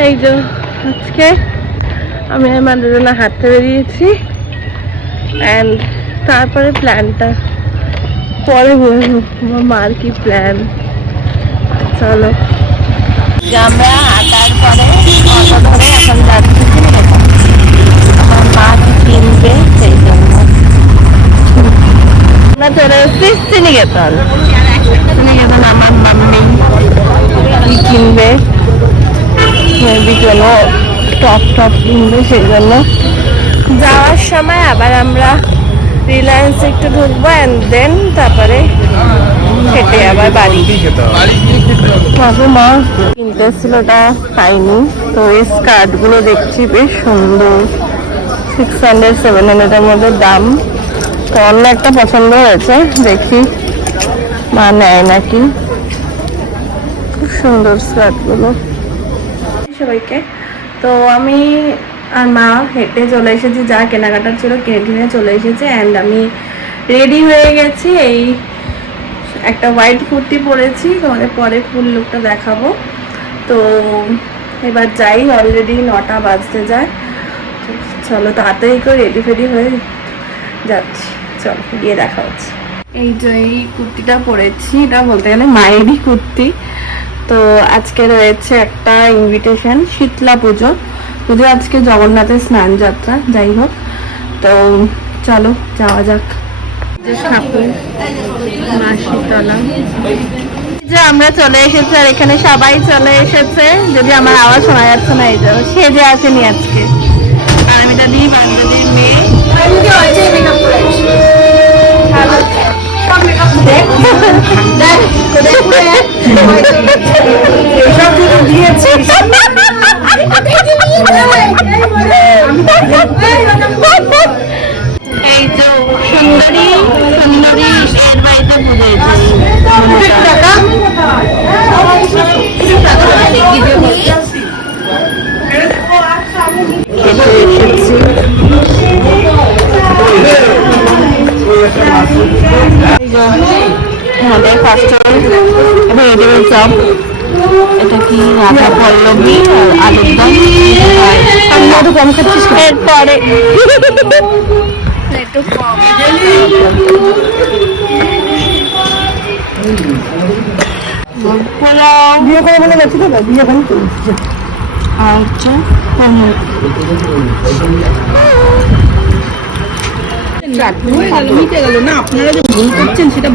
এই যে আজকে আমি আমার দুজনে হাঁটতে বেরিয়েছি অ্যান্ড তারপরে প্ল্যানটা পরে বলবো আমার মার কি প্ল্যান। চলো আমরা হাঁটার পরে অটো ধরে এখন যাচ্ছি আমার মা কি কিনবে সেই জন্য আমরা চলে এসেছি শ্রীনিকেতন। শ্রীনিকেতন আমার মাম্মি কি কিনবে, মেবি কোনো টপ কিনবে, সেই জন্য যাওয়ার সময় আবার আমরা রিলায়েন্স একটু ঢুকবো অ্যান্ড দেন তারপরে হেঁটে আবার বাড়ি। মা কিনতে ছিল ওটা পাইনি, তো এই স্কার্টগুলো দেখছি বেশ সুন্দর, 600-700 মধ্যে দাম। তো অন্য একটা পছন্দ হয়েছে, দেখি মা নেয় নাকি। খুব সুন্দর স্কার্টগুলো সবাইকে। তো আমি আর মা হেঁটে চলে এসেছি, যা কেনাকাটার ছিল কিনে চলে এসেছে অ্যান্ড আমি রেডি হয়ে গেছি। এই একটা হোয়াইট কুর্তি পরেছি, তোমাদের পরে ফুল লুকটা দেখাবো। তো এবার যাই, অলরেডি 9টা বাজতে যায়। চলো তাড়াতাড়ি করে রেডি ফেডি হয়ে যাচ্ছি, চলো গিয়ে দেখা হচ্ছে। এই যে এই কুর্তিটা পরেছি, এটা বলতে গেলে মায়েরই কুর্তি। তো আজকে রয়েছে একটা ইনভিটেশন শীতলা পুজো, যদিও আজকে জগন্নাথের স্নান যাত্রা, যাই হোক। তো চলো যাওয়া যাক। ঠাকুর মা শীতলা, যে আমরা চলে এসেছি আর এখানে সবাই চলে এসেছে, যদি আমার আওয়াজ শোনা যাচ্ছে না। এই যে সেজে আসেনি আজকে, আর আমি দাদি বান্ধবীর মেয়ে। এই যে সুন্দরী সুন্দরী এর বাড়িতে আমাদের ফার্স্ট ভেজিটেবল চপ, এটা কি রাধা পল্লবী আর আলুর দম। আমি একটু কম খাচ্ছিস, এরপরে একটু কম পোলাও বিয়ে করে বলে গেছি তো, বিয়ে করে আচ্ছা মিটে গেল না। আপনারা যে ভুল করছেন সেটা